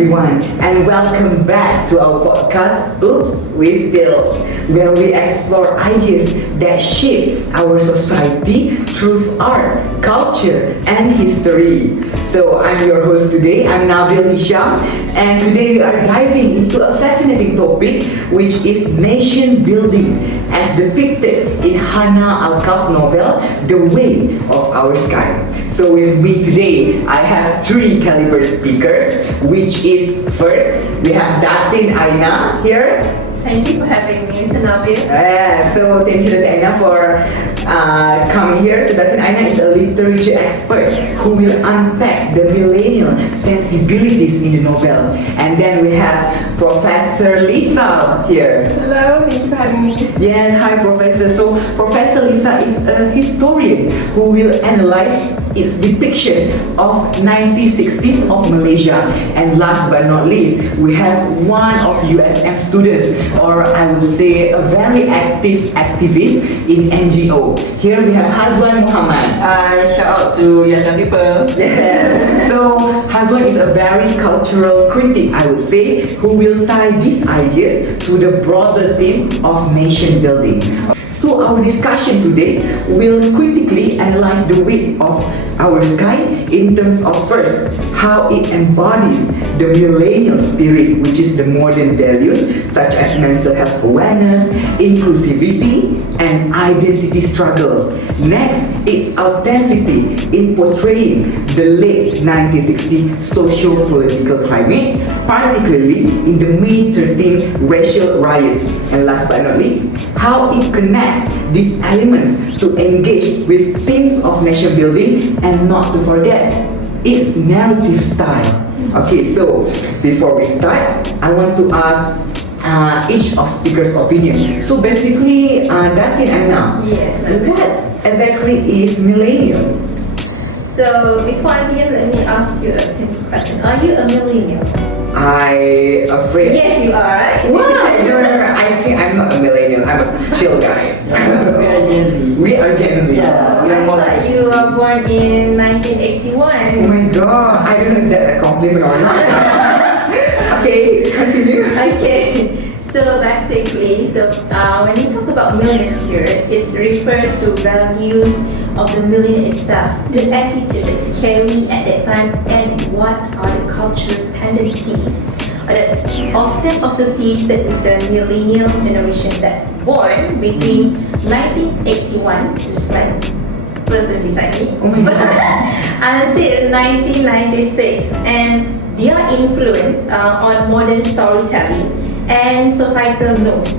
everyone, and welcome back to our podcast, Oops, We Spill, where we explore ideas that shape our society through art, culture, and history. So I'm your host today, I'm Nabil Hisham, and today we are diving into a fascinating topic, which is nation building, as depicted in Hanna Alkaf novel, The Way of Our Sky. So with me today, I have three caliber speakers, which is first, we have Datin AINA here. Thank you for having me, Mr. Nabil. So thank you, Datin AINA, for coming here. So Datin AINA is a literature expert who will unpack the millennial sensibilities in the novel. And then we have Professor Lisa here. Hello, thank you for having me. Yes, hi Professor. So Professor Lisa is a historian who will analyze its depiction of 1960s of Malaysia. And last but not least, we have one of USM students, or I would say a very active activist in NGO. Here we have HAZWAN MOHAMAD. Shout out to USM people. Yeah. So HAZWAN is a very cultural critic, I would say, who will tie these ideas to the broader theme of nation building. So our discussion today will critically analyze the weight of our sky in terms of first, how it embodies the millennial spirit, which is the modern values such as mental health awareness, inclusivity, and identity struggles. Next, its authenticity in portraying the late 1960s socio-political climate, particularly in the May 13 racial riots. And last but not least, how it connects these elements to engage with themes of nation building, and not to forget its narrative style. Okay, so before we start, I want to ask each of speakers' opinion. So basically, Datin AINA, Yes, what exactly is millennial? So before I begin, let me ask you a simple question. Are you a millennial? I afraid. Yes, you are, right? Why? No. I think I'm not a millennial. I'm a chill guy. We are Gen Z. We are Gen Z. Yeah, We are I more thought like you Gen Z. were born in Oh 1981. my god, I don't know if that's a compliment or not. Okay, continue. Okay, so basically, when we talk about millennial spirit, it refers to values of the millennial itself, the attitude that they carry at that time, and what are the cultural tendencies that often associated with the millennial generation that born between 1981, just like person beside me, Oh my god. until 1996, and their influence on modern storytelling and societal norms.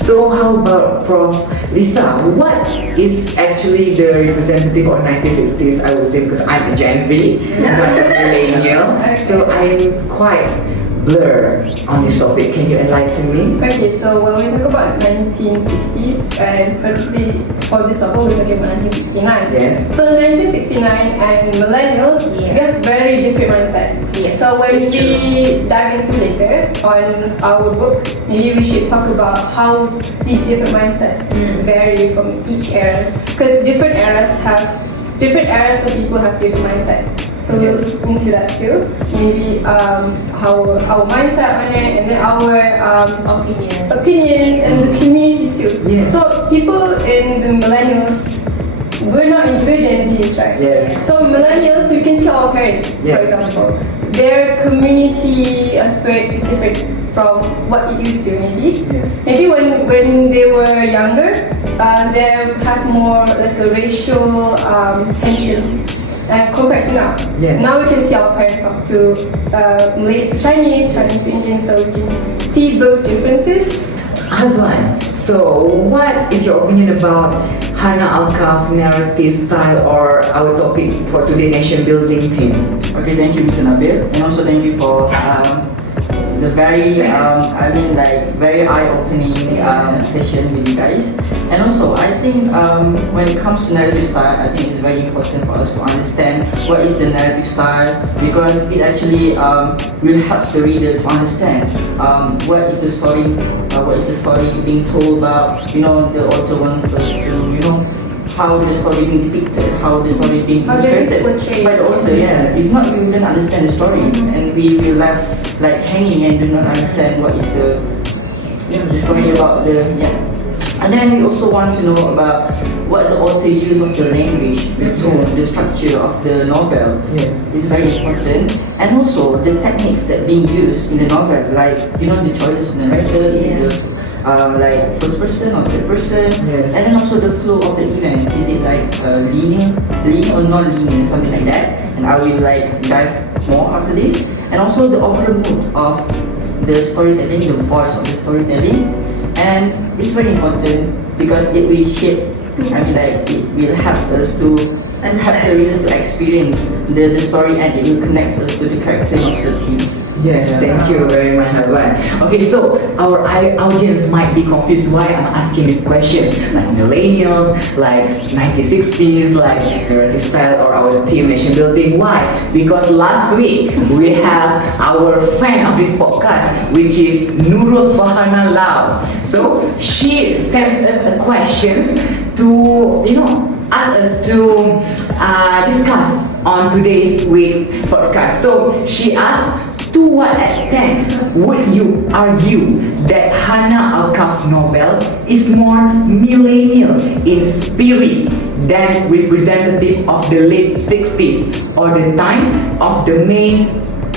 So how about Prof. Lisa? What is actually the representative of 1960s? I would say, because I'm a Gen Z, not a millennial, so I'm quite blur on this topic. Can you enlighten me? Okay, so when we talk about 1960s, and particularly for this topic, we're talking about 1969. Yes. So 1969 and millennials, we have very different mindset. Yes, So when it's we dive into later on our book, maybe we should talk about how these different mindsets vary from each era, because different eras of people have different mindset. So we'll look into that too. Maybe our mindset on it, and then our opinions and the communities too. Yes. So people in the millennials, we're Gen Zs, right? Yes. So millennials, you can see our parents, Yes. for example. Their community spirit is different from what it used to, maybe. Yes. Maybe when they were younger, they had more like a racial tension. Compared to now. Yes. Now we can see our parents talk to Malays to Chinese to Indian, so we can see those differences. HAZWAN, so what is your opinion about Hanna Alkaf narrative style, or our topic for today, nation building theme? Okay, thank you, Mr. Nabil, and also thank you for the very, very eye-opening session with you guys. And also, I think when it comes to narrative style, I think it's very important for us to understand what is the narrative style, because it actually will help the reader to understand what is the story being told about. The author wants us to, how the story being depicted, how the story being How they illustrated portray by the author. Yes, if not, we wouldn't understand the story, and we will left like hanging and do not understand what is the story about the And then we also want to know about what the author use of the language, the tone, the structure of the novel. Yes. Is very important, and also the techniques that being used in the novel, like the choices of the narrator, is it the like first person or third person, Yes. and then also the flow of the event, is it like linear or non-linear, something like that. And I will like dive more after this, and also the overall mood of the storytelling, the voice of the storytelling, and it's very important because it will shape. It will help us to have the readers to experience the story, and it will connect us to the characters of the themes. Yes, thank you very much, HAZWAN. Okay, so our audience might be confused why I'm asking this question. Like millennials, like 1960s, like narrative style, or our team nation building. Why? Because last week we have our fan of this podcast, which is Nurul Farhana Lau. So she sent us a question to ask us to discuss on today's week's podcast. So she asked, to what extent would you argue that Hanna Alkaf novel is more millennial in spirit than representative of the late 60s or the time of the May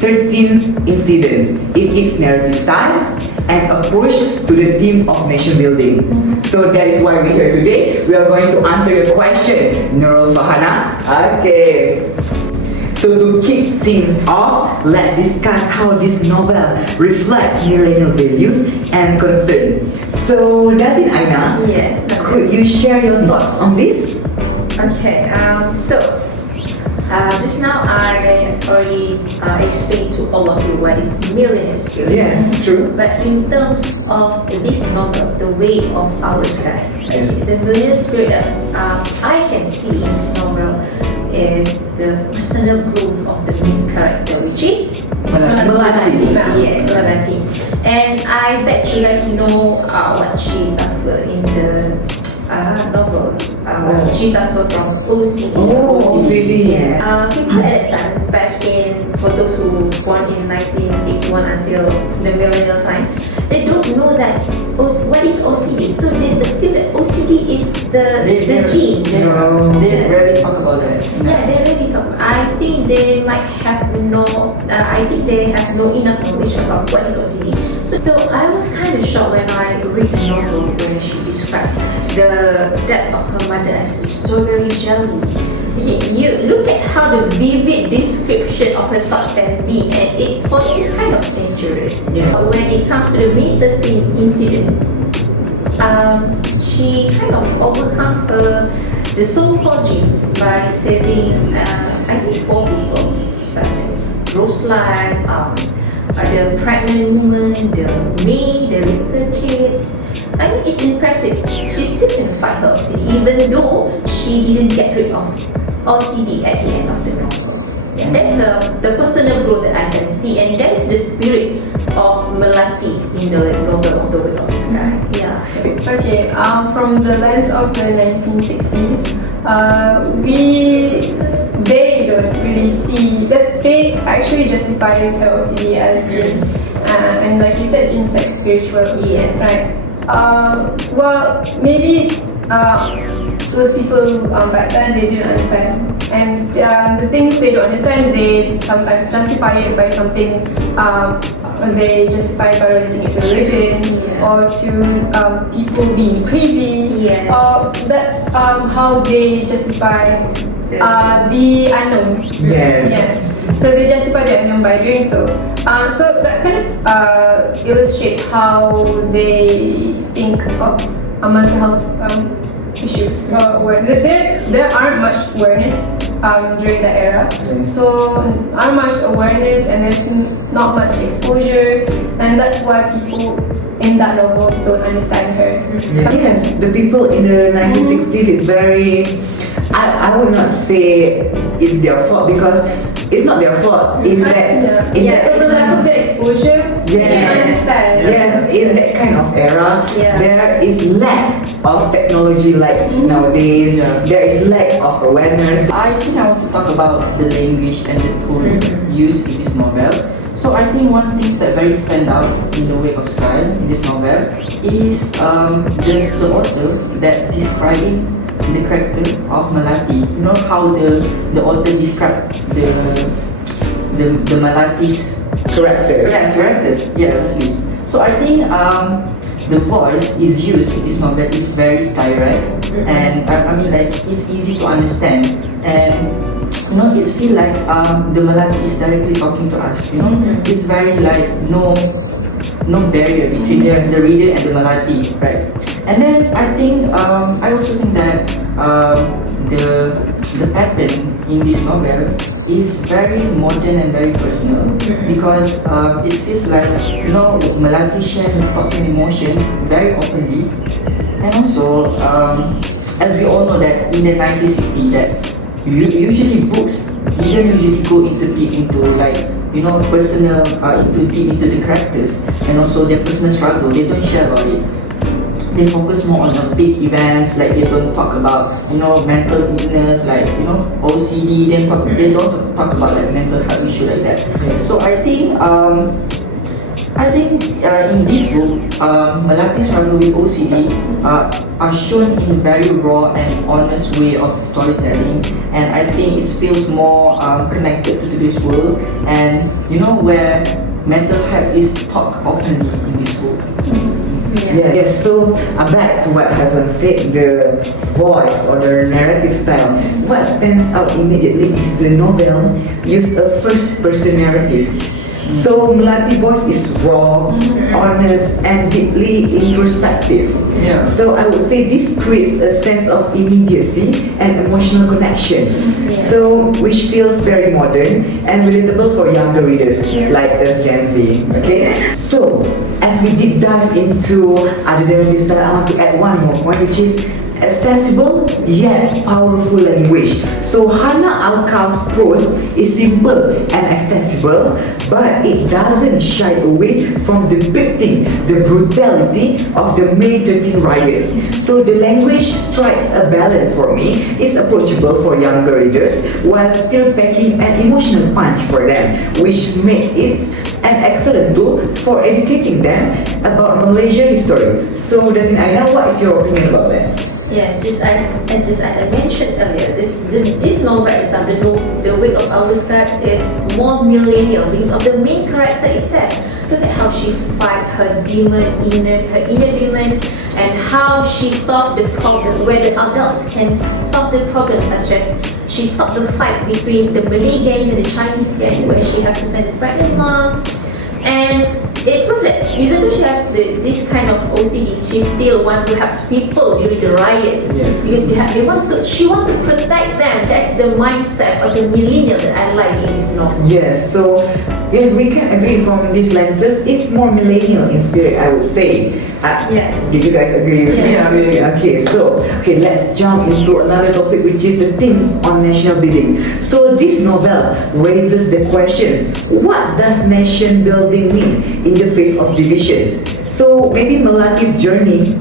13th incidents in its narrative style and approach to the theme of nation building? So that is why we're here today. We are going to answer your question, Nurul Farhana. Okay. So to kick things off, let's discuss how this novel reflects millennial values and concern. So that is AINA. Yes. Nabil. Could you share your thoughts on this? Okay. Just now I already explained to all of you what is millennial spirit. Yes, true. But in terms of this novel, the way of our sky, the millennial spirit that I can see in this novel is the personal growth of the main character, which is Melati. Yes, Melati. And I bet you guys know what she suffered in the novel. She suffered from OCD. Oh, OCD. Yeah. People at that time, back in, for those who born in 1981 until the millennial time, they don't know that what is OCD. So they assume that OCD is the gene. They rarely talk about that. Yeah, they really talk. I think they might have no. I think they have no enough knowledge about what is OCD. So I was kind of shocked when I read the novel where she described the death of her mother as a strawberry jelly. Okay, you look at how the vivid description of her thought can be, and it is kind of dangerous. Yeah. When it comes to the May 13th incident, she kind of overcome the so-called dreams by saving, I think, 4 people, such as Roseline, the pregnant woman, the maid, the little kids. I mean, it's impressive. She still can fight her OCD, even though she didn't get rid of OCD at the end of the novel. Yeah, that's the personal growth that I can see, and that is the spirit of Melati in the novel of the Way of the Sky. Yeah. Okay, from the lens of the 1960s, they don't really see that they actually justifies OCD as gene, and like you said, gene is like spiritual. Yes. Right. Well, maybe those people back then they didn't understand, and the things they don't understand, they sometimes justify it by something. They justify it by relating it to religion, or to people being crazy. Yes. That's how they justify the unknown. Yes. Yes. So they justify the unknown by doing so. So that kind of illustrates how they think of mental health issues. There aren't much awareness during that era. Yes. So aren't much awareness, and there's not much exposure, and that's why people in that novel don't understand her. Yes, the people in the 1960s is very, I would not say it's their fault, because it's not their fault in that So the lack of the exposure, you understand. Yes, in that kind of era, Yeah. there is lack of technology like nowadays. There is lack of awareness. I think I want to talk about the language and the tone used in this novel. So I think one thing that very stand out in the way of style in this novel is just the author that describing the character of Melati. You know how the author described the Melati's Character. characters. Yeah, obviously. So I think the voice is used in this novel is very direct, and I mean like it's easy to understand, and you know it feel like the Melati is directly talking to us. You know, it's very like no barrier between the reader and the Melati, right? And then I think I also think that the pattern in this novel is very modern and very personal, because it feels like, you know, Melati share her thoughts and emotion very openly, and also as we all know that in the 1960s that usually books didn't usually go into deep into like, you know, personal deep into the characters and also their personal struggle. They don't share about it. They focus more on the big events, like they don't talk about, you know, mental illness, like, you know, OCD. They don't talk about like mental health issue like that. So I think in this book, Melati's struggle with OCD are shown in very raw and honest way of storytelling, and I think it feels more connected to today's world, and you know, where mental health is talked openly in this book. Yes, so back to what HAZWAN said, the voice or the narrative style. What stands out immediately is the novel used a first-person narrative. So Melati's voice is raw, honest, and deeply introspective. So I would say this creates a sense of immediacy and emotional connection. So which feels very modern and relatable for younger readers like us Gen Z. Okay. So as we deep dive into other narrative style, I want to add one more point, which is accessible yet powerful language. So Hanna Alkaf's prose is simple and accessible, but it doesn't shy away from depicting the brutality of the May 13 riots. So the language strikes a balance for me. It's approachable for younger readers while still packing an emotional punch for them, which makes it an excellent tool for educating them about Malaysia history. So AINA, what is your opinion about that? Yes, just as I mentioned earlier, this novel itself, the way of our start is more millennial because of the main character itself. Look at how she fight her inner demon, and how she solved the problem, where the adults can solve the problem, such as she stopped the fight between the Malay gang and the Chinese gang, where she have to send the pregnant moms. And it proved that even though she has this kind of OCD, she still want to help people during the riots, because she want to protect them. That's the mindset of the millennial that I like in this novel. Yes, so yes, we can agree from these lenses. It's more millennial in spirit, I would say. Did you guys agree with me? Okay, so let's jump into another topic, which is the themes on national building. So this novel raises the questions: what does nation building mean in the face of division? So maybe Melati's journey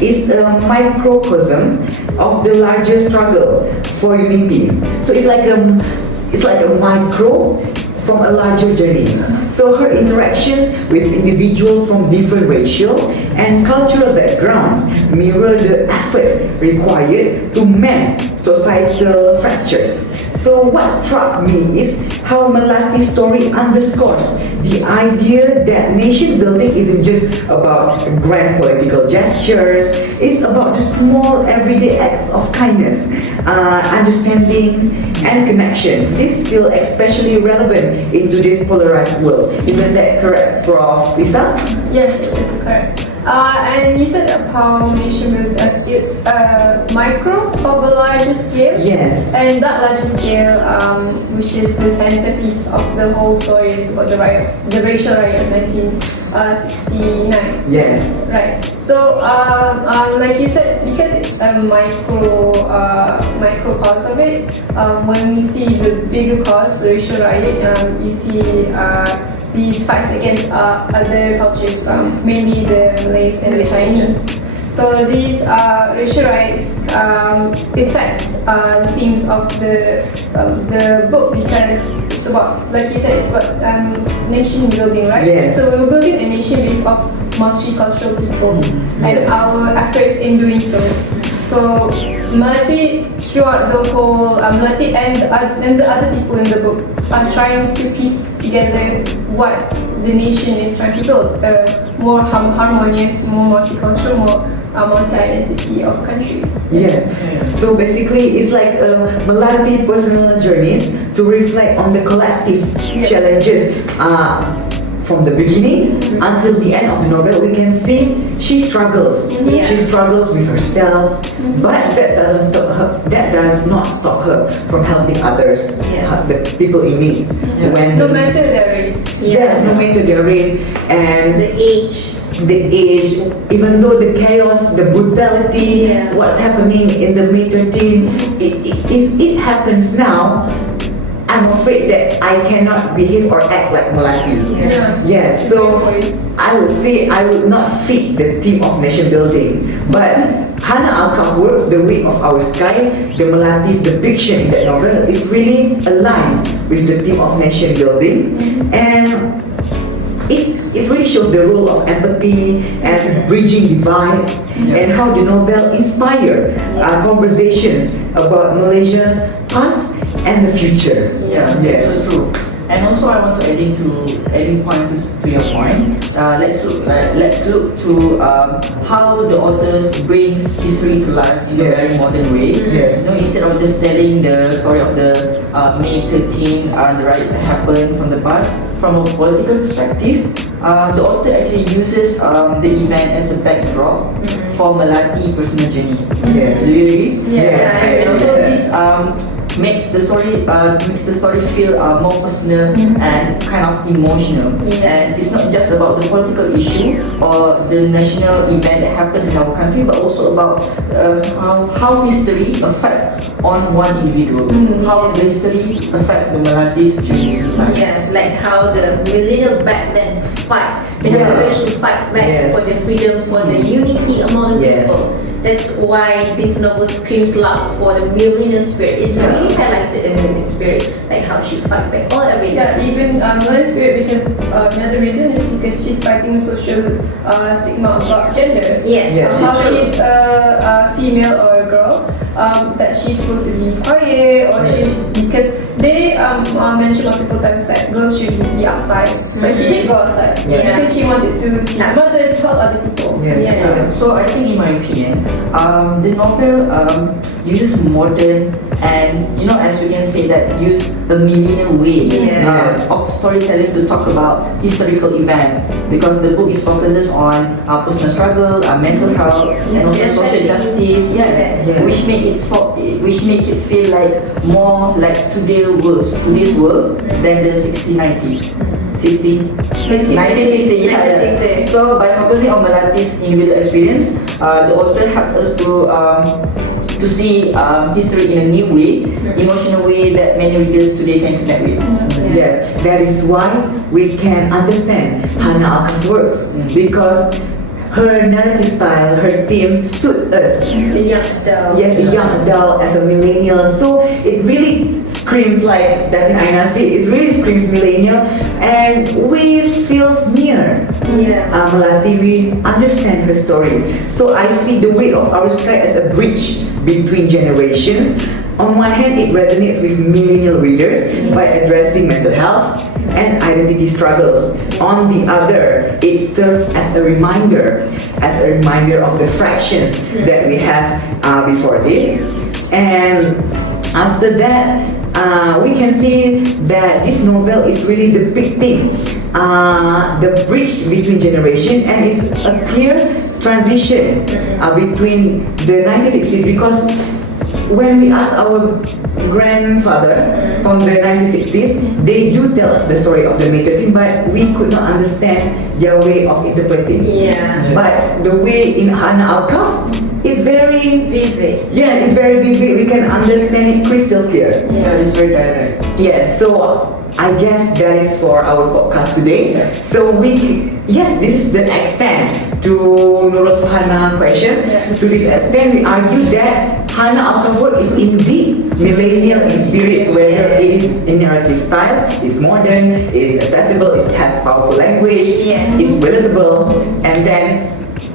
is a microcosm of the larger struggle for unity. So it's like a micro from a larger journey. So her interactions with individuals from different racial and cultural backgrounds mirror the effort required to mend societal fractures. So what struck me is how Melati's story underscores the idea that nation building isn't just about grand political gestures. It's about the small everyday acts of kindness, understanding, and connection. This feels especially relevant in today's polarized world. Isn't that correct, Prof. Lisa? Yeah, that's correct. And you said how nation building, it's a micro of a larger scale. Yes. And that larger scale, which is the centerpiece of the whole story, is about the racial riot of 69. Yes. Right. So, like you said, because it's a micro cause of it, when we see the bigger cause, the racial riots, you see these fights against other cultures, mainly the Malays and the Chinese. So these racial riots affects the themes of the book, because it's about, like you said, it's about nation building, right? Yes. So we're building a nation based off multicultural people, and Yes. our efforts in doing so. So Melati, throughout the whole, Melati and the other people in the book are trying to piece together what the nation is trying to build, a more harmonious, more multicultural, more multi-identity of country. Yes. So basically, it's like Melati personal journeys to reflect on the collective challenges. From the beginning until the end of the novel, we can see she struggles. Yeah. She struggles with herself, but that doesn't stop her. That does not stop her from helping others, Yeah. the people in need. When No matter their race. yes, no matter their race and The age. the age, even though the chaos, the brutality, Yeah. what's happening in the May 13, if it happens now, I'm afraid that I cannot behave or act like Melati. Yeah. Yes, so I would say I would not fit the theme of nation building. But Hanna Alkaf works The Weight of Our Sky, the Melati's depiction in that novel is really aligned with the theme of nation building, and it really shows the role of empathy and bridging divides, and how the novel inspired conversations about Malaysia's past and the future. Yeah, Yes. that's so true. And also, I want to adding point to your point. Let's look to how the authors brings history to life in a Yes. very modern way. Yes. You know, instead of just telling the story of the May 13 the riot that happened from the past, from a political perspective, the author actually uses the event as a backdrop for Melati personal journey. Yes. Do you agree? Yeah. And also this makes the story feel more personal and kind of emotional. Yeah. And it's not just about the political issue or the national event that happens in our country, but also about how history affect on one individual, how the history affect the Melati's journey in life. Yeah, like how the millennial back then fight, the Yeah. generation fight back Yes. for the freedom, for the unity among Yes. people. That's why this novel screams loud for the millennial spirit. It's really highlighted the millennial spirit, like how she fight back all the way. Yeah, even Millennial spirit, because another reason is because she's fighting social stigma about gender. Yeah. Yeah. How it's true. she's a female or a girl, that she's supposed to be quiet, or because they mentioned multiple times that girls should be outside, but she did go outside Yeah. because she wanted to see her mother, to help other people. Yes. Yeah. So I think, in my opinion, the novel uses modern and, as we can say, that use a millennial way Yes. of storytelling to talk about historical event, because the book is focuses on personal struggle, mental health, and also Yes, social I think. justice. Yes, Yes. which make it feel like more like today's world than the 1960s. 1960, yeah. So by focusing on Melati's individual experience, the author helped us to see history in a new way, emotional way that many readers today can connect with. Yes, that is why we can understand Hanna Alkaf's works, because her narrative style, her theme suit us. The young adult. Yes, a young adult as a millennial. So it really screams like that in AINA say. It really screams millennial, and we feel near Yeah. Melati. We understand her story. So I see The Weight of Our Sky as a bridge between generations. On one hand, it resonates with millennial readers by addressing mental health and identity struggles. On the other, it serves as a reminder of the fractions that we have before this. And after that, we can see that this novel is really depicting the bridge between generation, and it's a clear transition between the 1960s, because when we ask our grandfather from the 1960s, they do tell us the story of the major thing, but we could not understand their way of interpreting. Yeah. But the way in Hanna Alkaf is very Vivid. yeah, it's very vivid. We can understand it crystal clear. Yeah, it's very direct. Yes, so I guess that is for our podcast today. So yes, this is the extent to Nurul Farhana questions. To this extent, we argue that Hanna Alkaf work is indeed millennial in spirit, whether it is in narrative style, is modern, is accessible, it has powerful language, Yes. is relatable, and then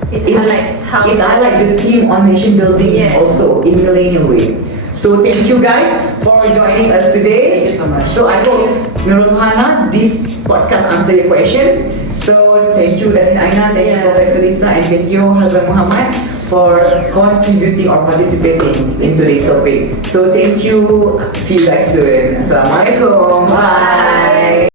It highlights how it highlights the theme on nation building Yes. also in millennial way. So thank you guys for joining us today. Thank you so much. So I hope Nurul Farhana, this podcast answer your question. So thank you Datin Aina, thank you Yeah. Professor Lisa, and thank you HAZWAN Muhammad for contributing or participating in today's topic. So thank you. See you guys soon. Assalamualaikum. Bye.